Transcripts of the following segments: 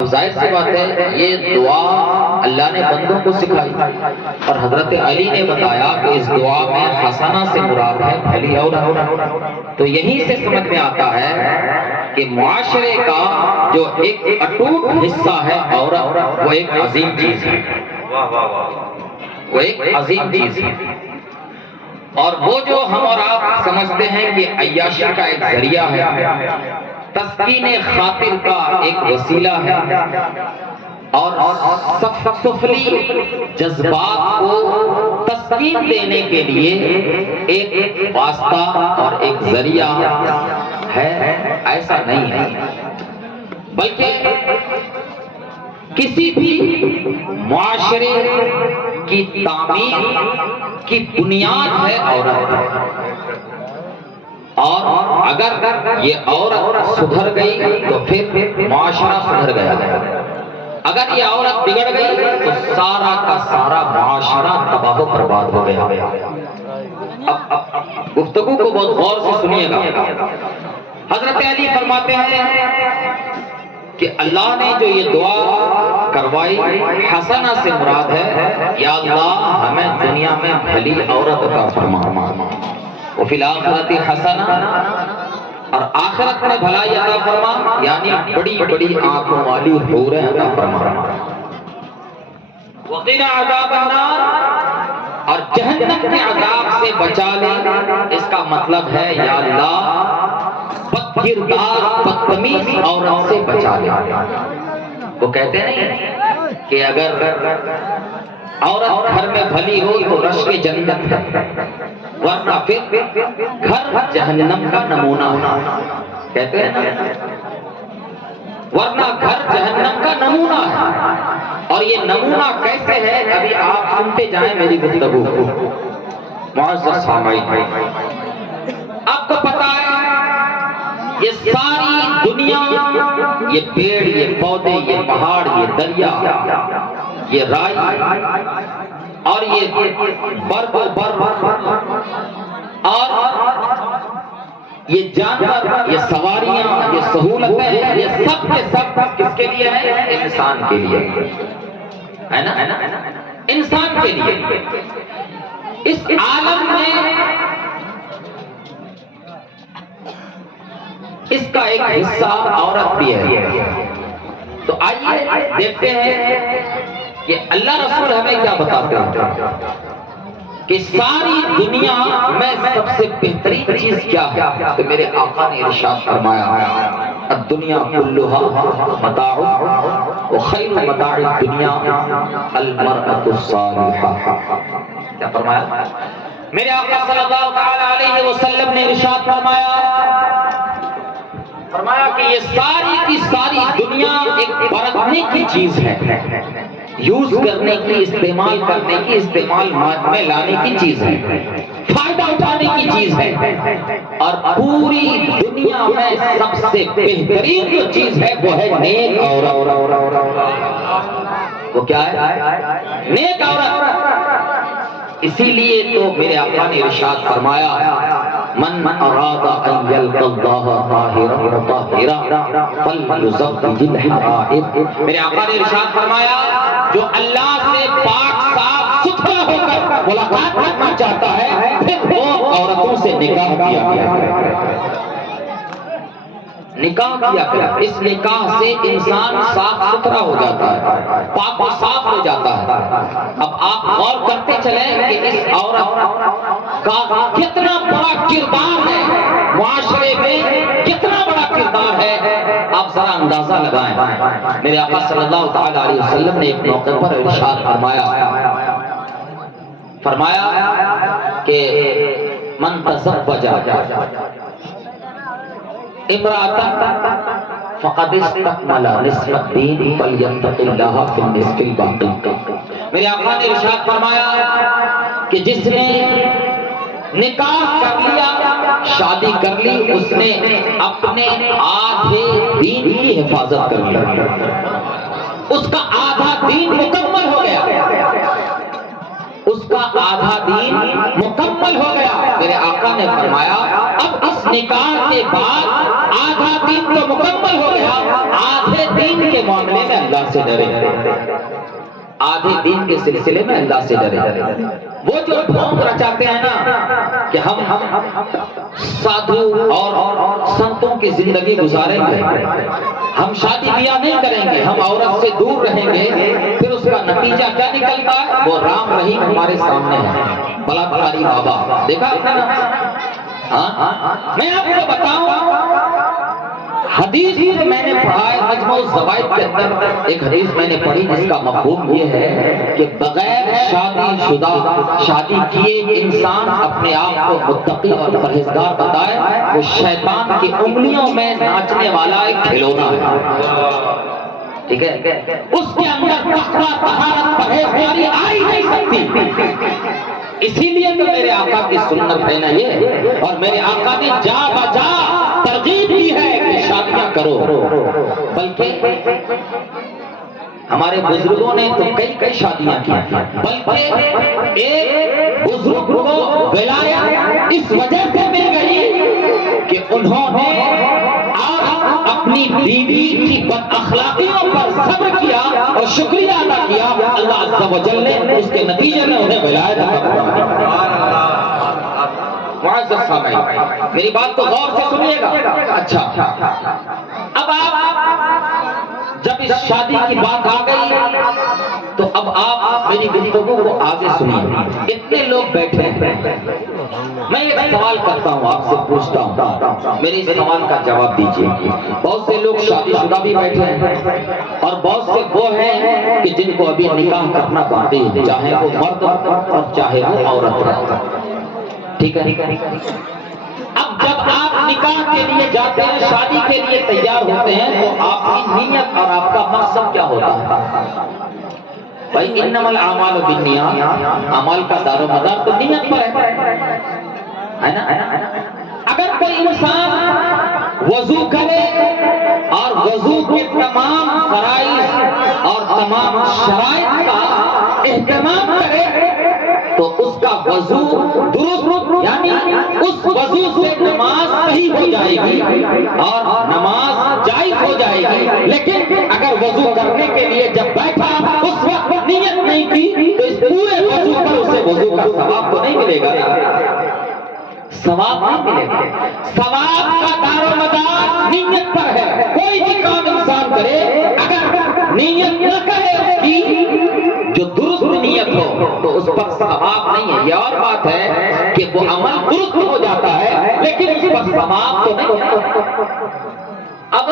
ظاہر سی بات ہے یہ دعا اللہ نے بندوں کو سکھائی اور حضرت علی نے بتایا کہ اس دعا میں حسنہ سے مراد ہے بھلی عورت۔ تو یہیں سے سمجھ میں آتا ہے کہ معاشرے کا جو ایک اٹوٹ حصہ ہے عورت، وہ ایک عظیم چیز ہے، وہ ایک عظیم چیز ہے۔ اور وہ جو ہم اور آپ سمجھتے ہیں کہ عیاشی کا ایک ذریعہ ہے، تسکین خاطر کا ایک وسیلہ ہے، اور سفلی جذبات کو تسکین دینے کے لیے ایک واسطہ اور ایک ذریعہ ہے، ایسا نہیں ہے، بلکہ کسی بھی معاشرے کی تعمیر کی بنیاد ہے عورت۔ اور اگر یہ عورت سدھر گئی تو پھر معاشرہ سدھر گیا، اگر یہ عورت بگڑ گئی تو سارا کا سارا معاشرہ تباہ و برباد ہو گیا۔ اب گفتگو کو بہت غور سے سنیے گا۔ حضرت علی فرماتے ہیں کہ اللہ نے جو یہ دعا کروائی حسنہ سے مراد ہے، یا اللہ ہمیں دنیا میں بھلی عورت عطا فرما، وفی الآخرۃ حسنہ، اور آخرت میں بھلائی عطا فرما، یعنی بڑی بڑی آنکھوں والی حوریں عطا فرما، وقنا عذاب النار، اور جہنم کے عذاب سے بچا لے۔ اس کا مطلب ہے یا اللہ بد کردار بدتمیز عورت سے بچا لے۔ وہ کہتے نہیں کہ اگر عورت گھر میں بھلی ہو تو رشک جنت ہے، ورنہ پھر گھر جہنم کا نمونہ ہے، کہتے ہیں نا، ورنہ گھر جہنم کا نمونہ ہے۔ اور یہ نمونہ کیسے ہے، ابھی آپ سنتے جائیں میری گفتگو کو۔ معزز سامعین، آپ کو پتا ہے یہ ساری دنیا، یہ پیڑ، یہ پودے، یہ پہاڑ، یہ دریا، یہ رائی، اور یہ برف اور یہ جانور، یہ سواریاں، یہ سہولتیں، یہ سب کے سب کس کے لیے ہیں؟ انسان کے لیے ہے نا، انسان کے لیے۔ اس عالم میں اس کا ایک حصہ عورت بھی ہے۔ تو آئیے دیکھتے ہیں کہ اللہ رسول ہمیں کیا بتاتے ہیں کہ ساری دنیا میں سب سے بہترین چیز کیا ہے۔ تو میرے آقا نے ارشاد فرمایا الدنیا کلها متاع وخیر متاع الدنیا المرأة الصالحہ۔ کیا فرمایا؟ میرے آقا صلی اللہ تعالی علیہ وسلم نے ارشاد فرمایا کہ یہ ساری کی ساری دنیا ایک برتنے کی چیز ہے، یوز کرنے کی، استعمال کرنے کی، استعمال میں لانے کی چیز ہے، فائدہ اٹھانے کی چیز ہے، اور پوری دنیا میں سب سے بہترین جو چیز ہے وہ ہے نیک عورت۔ وہ کیا ہے؟ نیک عورت۔ اسی لیے تو میرے آقا نے ارشاد فرمایا من اراد ان یلقى اللہ طاہرا طاہرا فلیزوج الحرائر۔ میرے آقا نے ارشاد فرمایا جو اللہ سے پاک صاف ستھرا ہو کر ملاقات کرنا چاہتا ہے پھر وہ عورتوں سے نکاح کیا کرے، نکاح کیا کرے۔ اس نکاح سے انسان صاف ستھرا ہو جاتا ہے، پاک و صاف ہو جاتا ہے۔ اب آپ غور کرتے چلیں کہ اس عورت کا کتنا بڑا کردار ہے معاشرے میں، کتنا بڑا کردار ہے، آپ ذرا اندازہ لگائیں۔ میرے آقا صلی اللہ تعالی علیہ وسلم نے ایک موقع پر ارشاد فرمایا کہ من تزوج امرأة فقد استکمل نصف الدین فلیتق اللہ فی النصف الباقی۔ میرے آقا نے ارشاد فرمایا کہ جس نے نکاح کر لیا، شادی کر لی، اس نے اپنے آدھے دین کی حفاظت کر لی، اس کا آدھا دین مکمل ہو گیا، اس کا آدھا دین مکمل ہو گیا۔ میرے آقا نے فرمایا اب اس نکاح کے بعد آدھا دین تو مکمل ہو گیا، آدھے دین کے معاملے میں اللہ سے ڈرے، آدھے دین کے سلسلے میں اللہ سے ڈرے۔ وہ جو ڈھونگ رچاتے ہیں نا کہ ہم سادھو اور سنتوں کی زندگی گزاریں گے، ہم شادی بیاہ نہیں کریں گے، ہم عورت سے دور رہیں گے، پھر اس کا نتیجہ کیا نکلتا ہے؟ وہ رام رہیم ہمارے سامنے ہے، بلاکاری بابا دیکھا آپ نے نا؟ میں آپ کو بتاؤں، حدیث میں نے پڑھا ہے مجموع الزوائد کے اندر ایک حدیث میں نے پڑھی جس کا مفہوم یہ ہے کہ بغیر شادی شدہ شادی کیے انسان اپنے آپ کو متقی اور پرہیزگار بتائے، وہ شیطان کی انگلیوں میں ناچنے والا ایک کھلونا ہے، ٹھیک ہے؟ اس کے اندر تقویٰ، طہارت، پرہیزگاری آ ہی نہیں سکتی۔ اسی لیے تو میرے آقا کی سنت ہے نا یہ، اور میرے آقا نے جا بجا ترغیب دی ہے کہ شادیاں کرو، بلکہ ہمارے بزرگوں نے تو کئی شادیاں کی، بلکہ ایک بزرگ کو ولایت اس وجہ سے مل گئی کہ انہوں نے اپنی بیوی کی بد اخلاقیوں پر صبر کیا اور شکریہ ادا کیا، اللہ عز و جل نے اس کے نتیجے میں انہیں ولایت عطا فرمائی۔ معزز سامعین، میری بات کو غور سے سنیے گا۔ اچھا، اب آپ جب اس شادی کی بات آ گئی تو اب آپ میری گفتگو کو آگے سنیے۔ اتنے لوگ بیٹھے ہیں، میں ایک سوال کرتا ہوں، آپ سے پوچھتا ہوں، میرے اس سوال کا جواب دیجیے۔ بہت سے لوگ شادی شدہ بھی بیٹھے ہیں اور بہت سے وہ ہیں کہ جن کو ابھی نکاح کرنا باقی ہے، چاہے وہ مرد اور چاہے وہ عورت، ٹھیک ہے؟ اب جب آپ نکاح کے لیے جاتے ہیں، شادی کے لیے تیار ہوتے ہیں، تو آپ کی نیت اور آپ کا مقصد کیا ہوتا ہے؟ بھائی انما الاعمال بالنیات، اعمال کا دار و مدار تو نیت پر ہے نا؟ اگر کوئی انسان وضو کرے اور وضو کے تمام فرائض اور تمام شرائط کا اہتمام کرے تو اس کا وضو درست، یعنی اس وضو سے نماز صحیح ہو جائے گی اور نماز جائز ہو جائے گی۔ لیکن اگر وضو کرنے کے لیے جب بیٹھا اس وقت نیت نہیں کی تو اس پورے وضو پر اسے وضو کا ثواب تو نہیں ملے گا، ثواب نہیں ملے گا۔ ثواب کا دار و مدار نیت پر ہے۔ کوئی بھی کام انسان کرے، اگر نیت نہ کرے اس کی جو درست نیت ہو تو اس پر ثواب نہیں ہے۔ یہ اور بات ہے کہ وہ عمل درست ہو جاتا ہے لیکن اس پر ثواب تو نہیں ہے۔ اب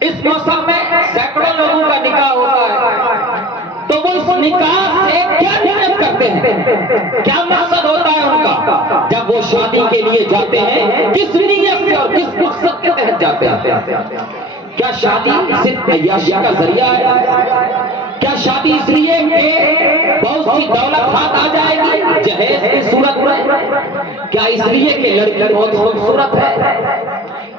اس موسم میں سینکڑوں لوگوں کا نکاح ہوتا ہے، تو وہ اس نکاح سے کیا نیت کرتے ہیں؟ کیا مقصد ہوتا ہے ان کا؟ جب وہ شادی کے لیے جاتے ہیں کس نیت سے اور کس مقصد کے تحت جاتے ہیں؟ کیا شادی صرف عیاشی کا ذریعہ ہے؟ کیا شادی اس لیے کہ بہت سی دولت ہاتھ آ جائے گی جہیز کی صورت میں؟ کیا اس لیے کہ لڑکی بہت خوبصورت ہے؟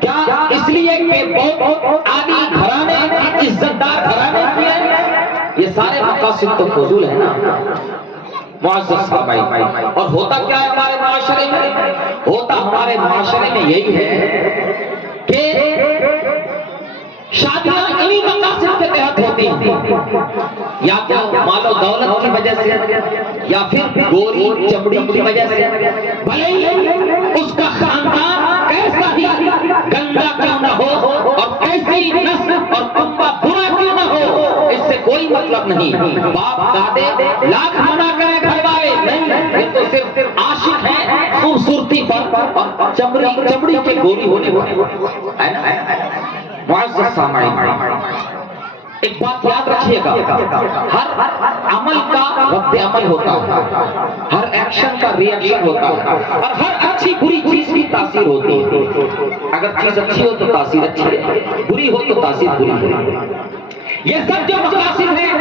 کیا اس لیے کہ بہت عالی گھرانے کی عزت دار گھرانے کی ہے؟ یہ سارے مقاصد تو فضول ہے نا معزز بھائی۔ اور ہوتا کیا ہے ہمارے معاشرے میں؟ ہوتا ہمارے معاشرے میں یہی ہے کہ شادیاں انہی مقاصد کے تحت ہوتی ہیں، یا تو مال و دولت کی وجہ سے یا پھر گوری چمڑی کی وجہ سے، بھلے ہی اس کا خاندان کیسا ہی گندا کیوں نہ ہو اور کیسی نسل اور کنبہ برا کیوں نہ ہو، اس سے کوئی مطلب نہیں۔ باپ دادے لاکھ منع کریں گھر والے نہیں، یہ تو صرف عاشق ہیں خوبصورتی پر اور چمڑی کے گوری ہونے ہے نا۔ معزز سامعین، ایک بات یاد رکھیے گا، ہر عمل کا رد عمل ہوتا ہے، ہر ایکشن کا ری ایکشن ہوتا ہے، اور ہر اچھی بری چیز کی تاثیر ہوتی ہے۔ اگر چیز اچھی ہو تو تاثیر اچھی ہے، بری ہو تو تاثیر بری ہے۔ یہ سب جو مقاصد ہیں،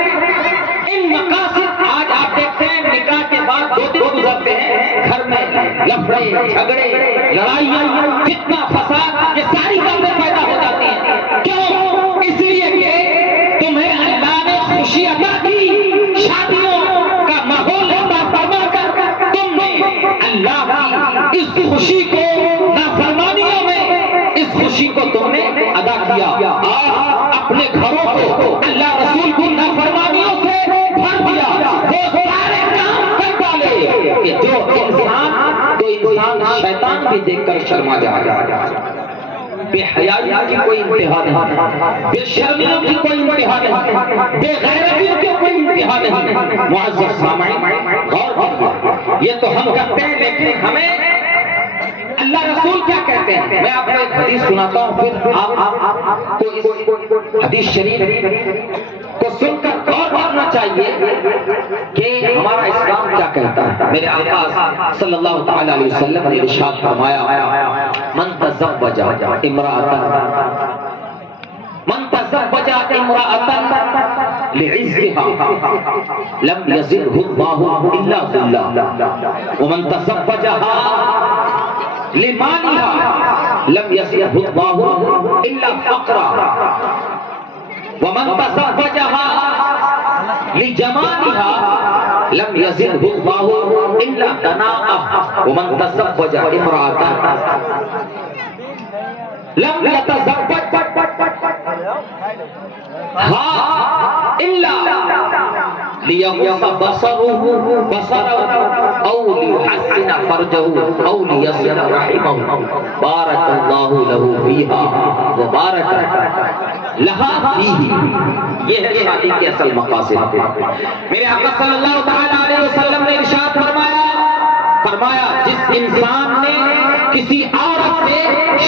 ان مقاصد آج آپ دیکھتے ہیں نکاح کے بعد 2 دن گزرتے ہیں، گھر میں لفڑے جھگڑے لڑائیاں فتنہ فساد، یہ ساری باتیں پیدا ہو جاتی ہیں۔ کیوں؟ اس لیے کہ تمہیں اللہ نے خوشی عطا کی، شادیوں کا ماحول عطا فرما کر تم نے اللہ کی اس خوشی کو نافرمانیوں میں اس خوشی کو تم نے ادا کیا اور اپنے گھروں کو اللہ رسول کی نافرمانیوں سے بھر دیا، وہ سارے کام کر ڈالے کہ جو انسان شیطان بھی دیکھ کر شرما جائے۔ بے حیائی کی کوئی انتہا نہیں، بے شرمیوں کی کوئی انتہا نہیں، بے غیرتیوں کی کوئی انتہا نہیں۔ معزز سامعین غور کیجیے، یہ تو ہم کرتے ہیں، لیکن ہمیں اللہ رسول کیا کہتے ہیں؟ میں آپ کو ایک حدیث سناتا ہوں، پھر آپ کو اس حدیث شریف کو سن کر غور کرنا چاہیے کہ ہمارا اسلام کیا کہتا ہے۔ میرے آقا صلی اللہ تعالی علیہ وسلم نے ارشاد فرمایا، من تزوج امرأة لعزها لم يزده الله إلا ذلا ومن تزوجها لمالها لم يزده الله إلا فقرا ومن تزوجها لجمالها لم يزده الله إلا دناءة ومن تزوج امرأة لم يتزوج إلا ليغض بصره أو ليحسن فرجه أو ليصل رحمه بارك الله له فيها وبارك لها فيه۔ یہ ہے شادی کے اصل مقاصد۔ میرے آقا صلی اللہ تعالی علیہ وسلم نے ارشاد فرمایا جس انسان نے کسی عورت سے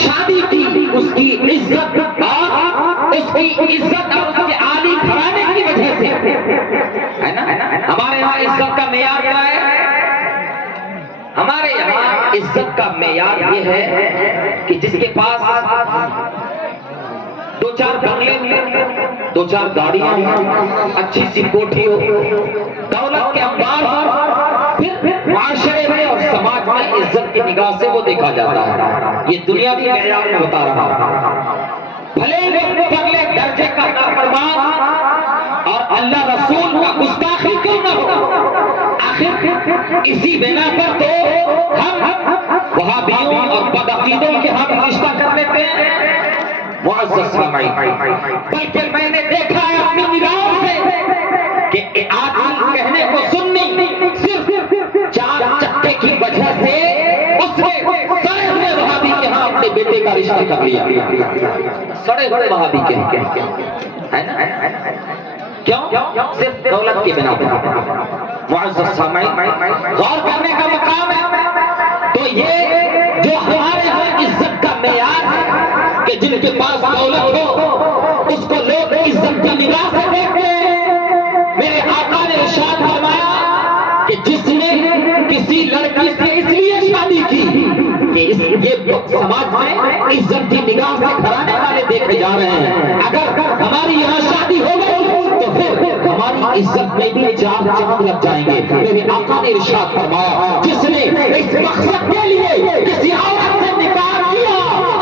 شادی کی، اس کی عزت اور اس کے عالی گھرانے کی وجہ سے، ہے نا؟ ہمارے یہاں عزت کا معیار کیا ہے؟ ہمارے یہاں عزت کا معیار یہ ہے کہ جس کے پاس دو چار بنگلے ہوں، دو چار گاڑیاں ہوں، اچھی سی کوٹھی ہو، دولت کے انبار ہو، پھر معاشرے میں اور سماج میں عزت کی نگاہ سے وہ دیکھا جاتا ہے۔ یہ دنیاوی معیار میں بتا رہا ہوں۔ بھلے وہ اگلے درجے کا نافرمان اور اللہ رسول کا گستاخی کیوں نہ ہو، آخر اسی بنا پر تو ہم وہابیوں اور بدعقیدوں کے ہم رشتہ کر لیتے ہیں۔ معزز سامعین، بلکہ میں نے دیکھا ہے اپنی نگاہوں سے کہ آدمی کہنے کو سننی صرف چار چکے کی وجہ سے اس نے سڑے ہوئے وہابی کے ہاں اپنے بیٹے کا رشتہ کر لیا، سڑے ہوئے وہابی کے ہاں، کیوں؟ صرف دولت کی بنا پر۔ معزز سامعین، غور کرنے کا مقام ہے۔ تو یہ جو ہمارے یہاں عزت کا معیار ہے کہ جن کے پاس دولت ہو اس کو لوگ عزت کی نگاہ سے دیکھتے ہیں۔ میرے آقا نے ارشاد فرمایا کہ جس نے کسی لڑکی سے اس لیے شادی کی کہ یہ سماج میں عزت کی نگاہ سے گھرانے والے دیکھے جا رہے ہیں، اگر ہماری یہاں شادی ہو گئی تو پھر ہماری عزت میں بھی چار چاند لگ جائیں گے۔ میرے آقا نے ارشاد فرمایا جس نے اس مقصد کے لیے کسی عورت سے نکاح کیا،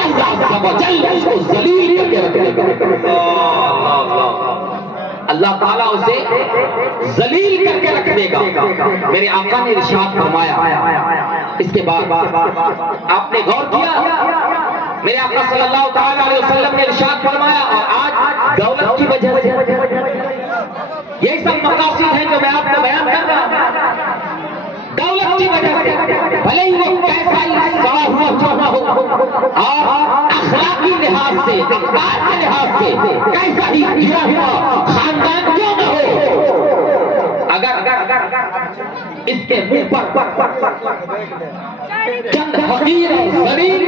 اللہ عز و جل اس کو ذلیل کر کے رکھے گا۔ اللہ تعالیٰ اسے ذلیل کر کے رکھ دے گا۔ میرے آقا نے ارشاد فرمایا، اس کے بعد آپ نے غور کیا، میرے آقا صلی اللہ تعالیٰ علیہ وسلم نے ارشاد فرمایا، اور آج دولت کی وجہ سے یہی سب مقاصد ہیں جو میں آپ کو بیان کر رہا ہوں، دولت کی وجہ سے بھلے ہی وہ کیسا ہی سڑا ہوا چوہا ہو اور اخلاقی لحاظ سے، اقدار کے لحاظ سے کیسا ہی گرا ہوا خاندان کیوں نہ ہو، اگر اس کے منہ پر چند حقیر ذلیل